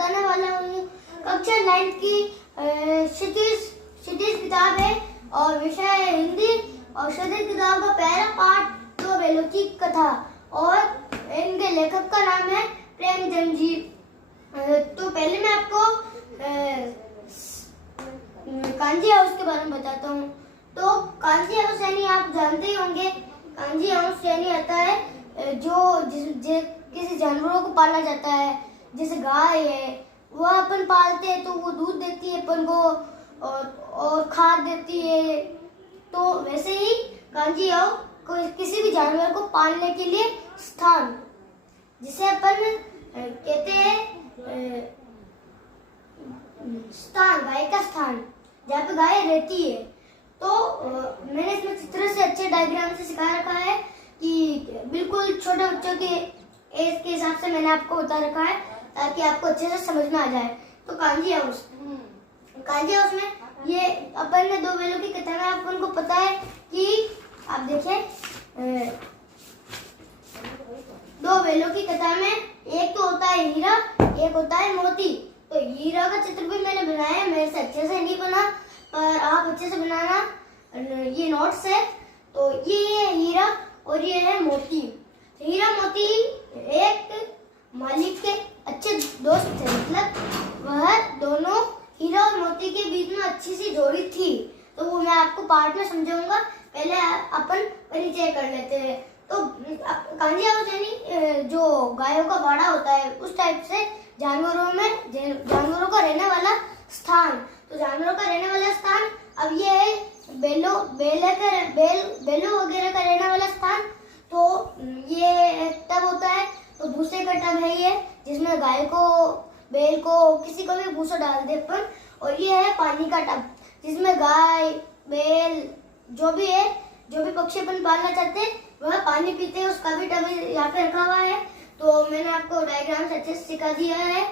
बताने वाला हूँ। कक्षा 9 की क्षितिज किताब है और विषय है हिंदी। और क्षितिज किताब का पहला पाठ दो बैलों की कथा और इनके लेखक का नाम है प्रेमचंद जी। तो पहले मैं आपको कांजी हाउस के बारे में बताता हूँ। तो कांजी हाउस यानी आप जानते ही होंगे, कांजी हाउस यानी आता है जो किसी जानवरों को पाला जाता है। जैसे गाय है, वो अपन पालते हैं तो वो दूध देती है अपन को और खाद देती है। तो वैसे ही कांजी हाउस किसी भी जानवर को पालने के लिए स्थान, जिसे अपन कहते हैं स्थान, गाय का स्थान, जहाँ पे गाय रहती है। तो मैंने इसमें चित्र से अच्छे डायग्राम से सिखा रखा है कि बिल्कुल छोटे बच्चों के एज के हिसाब से मैंने आपको बता रखा है ताकि आपको अच्छे से समझ में आ जाए। तो कांजी हाउस में ये अपन ने दो बैलों की कथा में अपन को पता है कि आप देखें, दो बैलों की कथा में एक तो होता है हीरा, एक होता है मोती। तो हीरा का चित्र भी मैंने बनाया है, मेरे से अच्छे से नहीं बना पर आप अच्छे से बनाना, ये नोट्स है। तो ये है हीरा और ये है मोती। हीरा मोती एक मालिक के अच्छे दोस्त थे, मतलब वह दोनों हीरा और मोती के बीच में अच्छी सी जोड़ी थी। तो वो मैं आपको पार्ट में समझाऊंगा, पहले अपन परिचय कर लेते हैं। तो कांजी हाउस यानी जो गायों का बाड़ा होता है उस टाइप से जानवरों का रहने वाला स्थान। तो जानवरों का रहने वाला स्थान, अब ये है बैलों वगैरह का रहने वाला स्थान। तो ये टब होता है, तो भूसे का टब है ये, जिसमें गाय को, बैल को, किसी को भी भूसा डाल दे अपन। और ये है पानी का टब, जिसमें गाय, बैल, जो भी पक्षी अपन पालना चाहते हैं वह पानी पीते हैं, उसका भी टब यहाँ पे रखा हुआ है। तो मैंने आपको डायग्राम से अच्छे से सिखा दिया है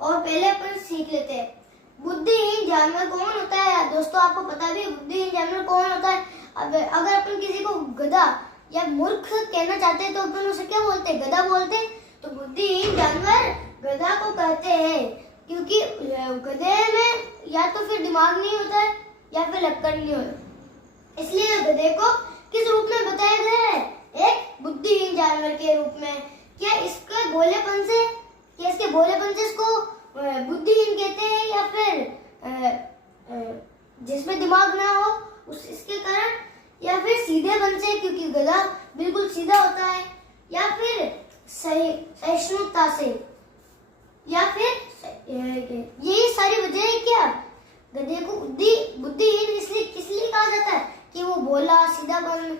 और पहले अपन सीख लेते हैं बुद्धिहीन जानवर कौन होता है। दोस्तों आपको पता भी बुद्धिहीन जानवर कौन होता है। अब अगर अपन किसी को गधा या मूर्ख कहना चाहते हैं तो अपन उसे क्या बोलते हैं, गधा बोलते हैं। तो बुद्धिहीन जानवर गधा को कहते हैं, क्योंकि गधे में या तो फिर दिमाग नहीं होता है या फिर लक्कड़ नहीं होता, इसलिए गधे को किस रूप में बताया गया है, एक बुद्धिहीन जानवर के रूप में। क्या इसके भोलेपन से इसको बुद्धिहीन कहते हैं, या फिर जिसमें दिमाग ना हो इसके कारण, या फिर सीधेपन से क्योंकि गधा बिल्कुल सीधा होता है, या फिर सहिष्णुता से, या फिर यही सारी वजह है। क्या गधे को बुद्धिहीन इसलिए कहा जाता है कि वो भोला, सीधापन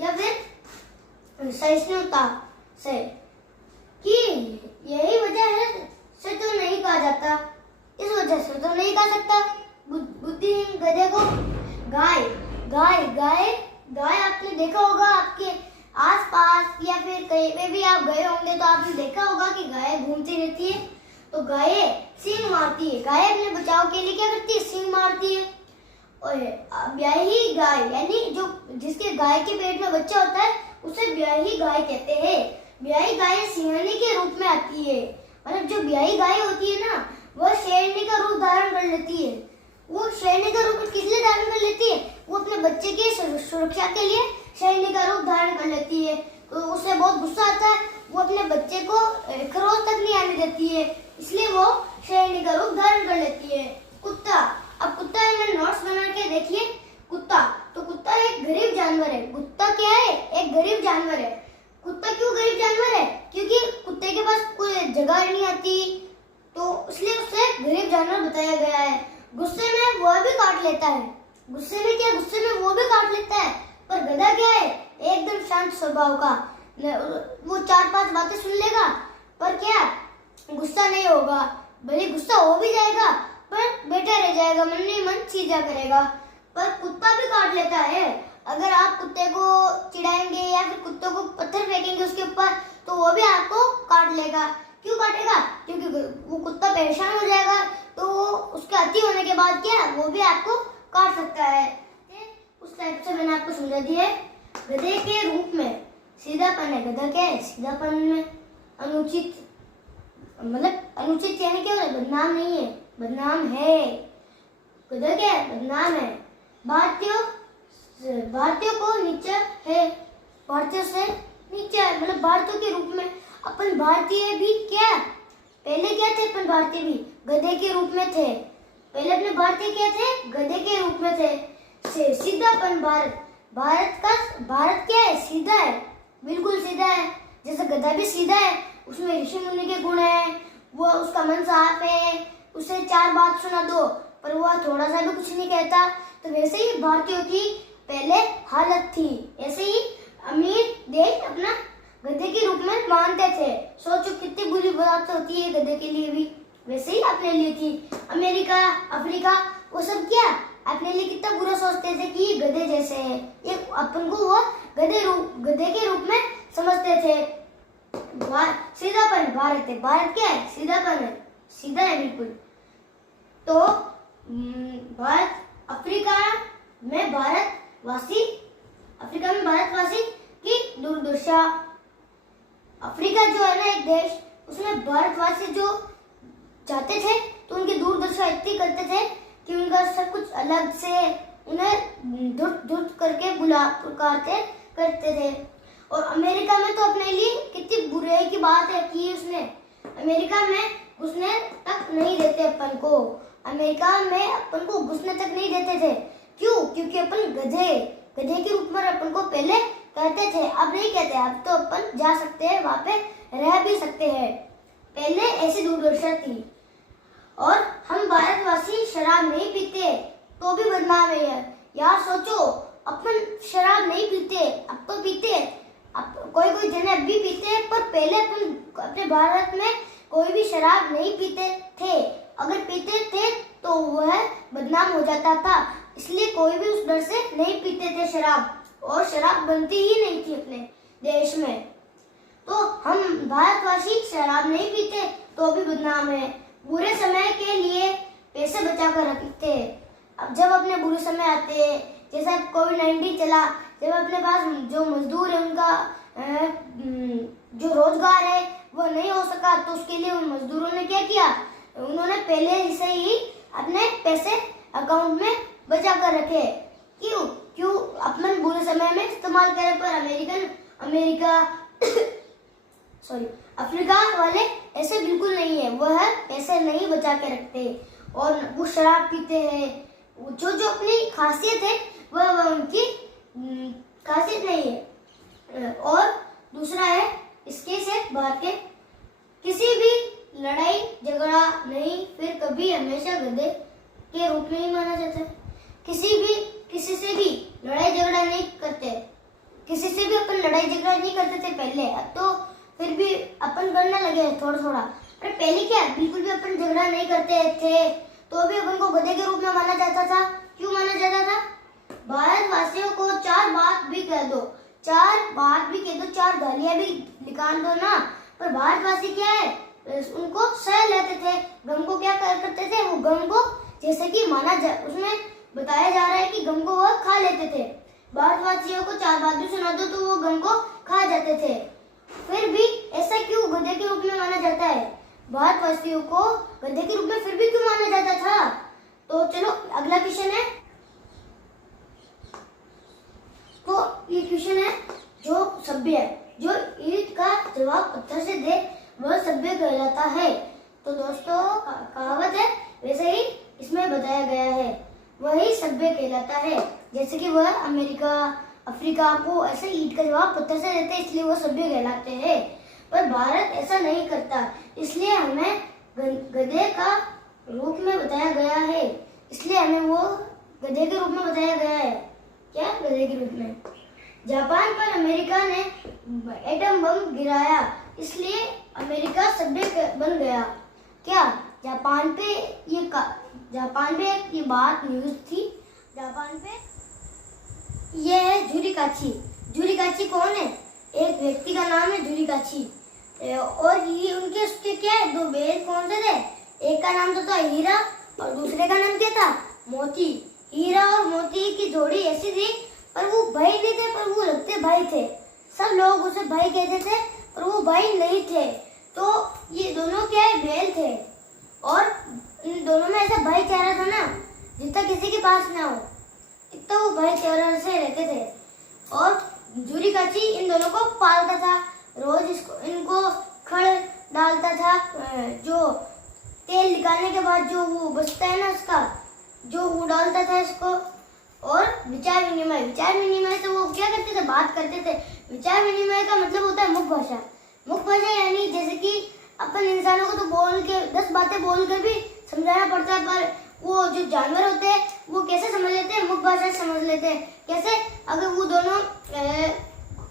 या फिर सहिष्णुता से, कि यही वजह है से तो नहीं कहा जाता, इस वजह से तो नहीं कहा सकता बुद्धिहीन गधे को। गाय आपने देखा होगा, आपके आसपास या फिर कहीं पे भी आप गए होंगे तो आपने देखा होगा कि गाय घूमती रहती है। तो गाय सींग मारती है, गाय अपने बचाव के लिए क्या करती है, सींग मारती है। और ब्याही गाय यानी जो जिसके गाय के पेट में बच्चा होता है उसे ब्याही गाय कहते हैं। ब्याही गाय सिंहनी के रूप में आती है, मतलब जो ब्याही गाय होती है ना वह शेरनी का रूप धारण कर लेती है। वो शेरनी का रूप किस लिए धारण कर लेती है, वो अपने बच्चे की सुरक्षा के लिए शेरनी का रूप धारण कर लेती है। तो उसे बहुत गुस्सा आता है, वो अपने बच्चे को खरोच तक नहीं आने देती है, इसलिए वो शेरनी का रूप धारण कर लेती है। कुत्ता, अब कुत्ता है, मैंने नोट्स बना के देखिए। कुत्ता, तो कुत्ता एक गरीब जानवर है। कुत्ता क्या है, एक गरीब जानवर है। कुत्ता क्यों गरीब जानवर है, क्योंकि कुत्ते के पास कोई जगह नहीं आती, तो इसलिए उसे गरीब जानवर बताया गया है। गुस्से में वह भी काट लेता है, गुस्से में वो भी काट लेता है। पर गधा क्या है, एकदम शांत स्वभाव का, वो 4-5 बातें सुन लेगा पर क्या गुस्सा नहीं होगा, भले गुस्सा हो भी जाएगा पर बैठा रह जाएगा, मन नहीं मन सीधा करेगा। पर कुत्ता भी काट लेता है। अगर आप कुत्ते को चिढ़ाएंगे या फिर कुत्ते को पत्थर फेंकेंगे उसके ऊपर तो वो भी आपको काट लेगा। क्यों काटेगा, क्योंकि वो कुत्ता परेशान हो जाएगा, तो उसके अति होने के बाद क्या वो भी आपको काट सकता है। उस टाइप से मैंने आपको समझा दिया है। गधे के रूप में सीधापन है, गधा क्या है, सीधापन में अनुचित मतलब अनुचित यानी क्या होता है, बदनाम नहीं है, बदनाम है। गधा क्या है, बदनाम है। भारतीयों को नीचा है, भारतीयों से नीचा है, मतलब भारतीयों के रूप में अपन भारतीय भी क्या, पहले क्या थे अपन भारतीय भी गधे के रूप में थे। पहले अपने भारतीय क्या थे, गधे के रूप में थे। सीधापन, भारत क्या है, सीधा है, बिल्कुल सीधा है। जैसे गधा भी सीधा है, उसमें ऋषि मुनि के गुण है, वो उसका मन साफ है, उसे 4 बात सुना दो पर वो थोड़ा सा भी कुछ नहीं कहता। तो वैसे ही भारतीयों की पहले हालत थी। ऐसे ही अमीर देश अपना गधे के रूप में मानते थे। सोचो कितनी बुरी बात होती है गधे के लिए भी, वैसे ही अपने लिए थी। अमेरिका, अफ्रीका, वो सब क्या अपने लिए कितना बुरा सोचते थे कि गधे जैसे है, ये अपन को वो गधे के रूप में समझते थे। सीधापन भारत है, भारत क्या है, सीधापन है, सीधा है बिल्कुल। तो भारत, अफ्रीका में भारतवासी की दुर्दशा। अफ्रीका जो है ना एक देश, उसमें भारतवासी जो जाते थे तो उनकी दूरदर्शा इतनी करते थे कि उनका सब कुछ अलग से उन्हें धुत करके पुकारते करते थे। और अमेरिका में तो अपने लिए कितनी बुराई की बात है कि उसने अमेरिका में घुसने तक नहीं देते अपन को, अमेरिका में अपन को घुसने तक नहीं देते थे। क्यों? क्योंकि अपन गधे के रूप में अपन को पहले कहते थे, अब नहीं कहते। अब तो अपन जा सकते हैं, वहां पे रह भी सकते हैं। पहले ऐसी दूरदर्शा थी। और हम भारतवासी शराब नहीं पीते तो भी बदनाम है यार। सोचो, अपन शराब नहीं पीते, अब तो पीते, अब कोई जने अब भी पीते, पर पहले अपन अपने भारत में कोई भी शराब नहीं पीते थे। अगर पीते थे तो वह बदनाम हो जाता था, इसलिए कोई भी उस डर से नहीं पीते थे शराब, और शराब बनती ही नहीं थी अपने देश में। तो हम भारतवासी शराब नहीं पीते तो भी बदनाम है। बुरे समय के लिए पैसे बचा कर रखते हैं। अब जब अपने बुरे समय आते हैं, जैसा कोविड-19 चला, जब अपने पास जो मजदूर है उनका जो रोजगार है वो नहीं हो सका, तो उसके लिए उन मजदूरों ने क्या किया, उन्होंने पहले से ही अपने पैसे अकाउंट में बचा कर रखे। क्यों अपन बुरे समय में इस्तेमाल करें, पर अफ्रीका वाले ऐसे बिल्कुल नहीं है, वह पैसे नहीं बचा के रखते और वो शराब पीते हैं। जो अपनी खासियत है वह उनकी खासियत नहीं है। और दूसरा है, इसके से बाहर के किसी भी लड़ाई झगड़ा नहीं, फिर कभी हमेशा गधे के रूप में ही माना जाता है। किसी से भी लड़ाई झगड़ा नहीं करते, किसी से भी अपन लड़ाई झगड़ा नहीं करते थे पहले, अब तो फिर भी अपन करने लगे थोड़ा। अरे पहले क्या बिल्कुल भी अपन झगड़ा नहीं करते थे, तो भी अपन को गधे के रूप में माना जाता था। क्यों माना जाता था? भारतवासियों को 4 बात भी कह दो, 4 गालियां भी निकाल दो ना, पर भारतवासी क्या है, उनको सह लेते थे। गम को क्या करते थे, वो गम को जैसे कि उसमें बताया जा रहा है कि गम को वो खा लेते थे। भारतवासियों को 4 बात भी सुना दो तो वो गम को खा जाते थे। फिर भी ऐसा क्यों गधे के रूप में माना जाता है? भारतवासियों को गधे के रूप में फिर भी क्यों माना जाता था? तो चलो अगला क्वेश्चन है। तो ये क्वेश्चन है, जो सभ्य है, जो ईंट का जवाब पत्थर से दे वह सभ्य कहलाता है। तो दोस्तों कहावत है, वैसे ही इसमें बताया गया है, वही सभ्य कहलाता है। जैसे कि वह अमेरिका, अफ्रीका को ऐसे ईंट का जवाब पत्थर से देते, इसलिए वो सभ्य कहलाते हैं। पर भारत ऐसा नहीं करता, इसलिए हमें गधे का रूप में बताया गया है, इसलिए हमें वो गधे के रूप में बताया गया है। क्या? गधे के रूप में। जापान पर अमेरिका ने एटम बम गिराया, इसलिए अमेरिका सभ्य बन गया। क्या? जापान पे ये बात न्यूज थी। जापान पे ये है जुरिकाची कौन है? एक व्यक्ति का नाम है जुरिकाची, और ये उसके क्या है, 2 बेल कौन से थे? एक का नाम तो था हीरा और दूसरे का नाम क्या था? मोती। हीरा और मोती की जोड़ी ऐसी थी, पर वो भाई नहीं थे, पर वो लगते भाई थे। सब लोग उसे भाई कहते थे, पर वो भाई नहीं थे। तो ये दोनों क्या है, किसी के पास ना हो, इतना वो भाईचारा से रहते थे। और जूरी काची इन दोनों को पालता था, रोज इनको खड़ डालता था, जो तेल निकालने के बाद जो वो बचता है ना उसका, जो वो डालता था इसको। और विचार विनिमय तो वो क्या करते थे, बात करते थे। विचार विनिमय का मतलब होता है मुख भाषा। मुख भाषा यानी जैसे कि अपन इंसानों को तो बोल के 10 बातें बोल कर भी समझाना पड़ता है, पर वो जो जानवर होते हैं वो कैसे समझ लेते हैं, मुख भाषा से समझ लेते हैं। कैसे, अगर वो दोनों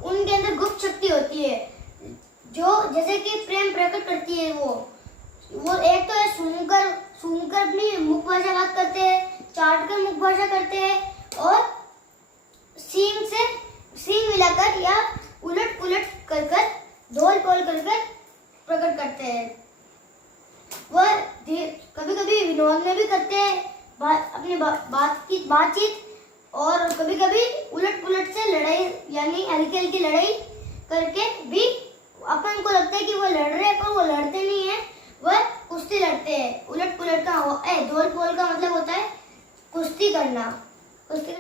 उनके अंदर गुप्त शक्ति होती है जो जैसे कि प्रेम प्रकट करती है। वो एक तो है सूंघकर अपनी मुख भाषा बात करते हैं, चाट कर मुख भाषा करते हैं, और सींग मिलाकर या उलट पुलट कर धोल पोल कर प्रकट करते हैं। वह कभी कभी विनोद में भी करते हैं अपनी बातचीत, और कभी कभी उलट पुलट से लड़ाई यानी हल्की हल्की लड़ाई करके भी अपन को लगता है कि वो लड़ रहे हैं, पर वो लड़ते नहीं है, वह कुश्ती लड़ते हैं। उलट पुलट का धोल पोल का मतलब होता है कुश्ती करना। कुश्ती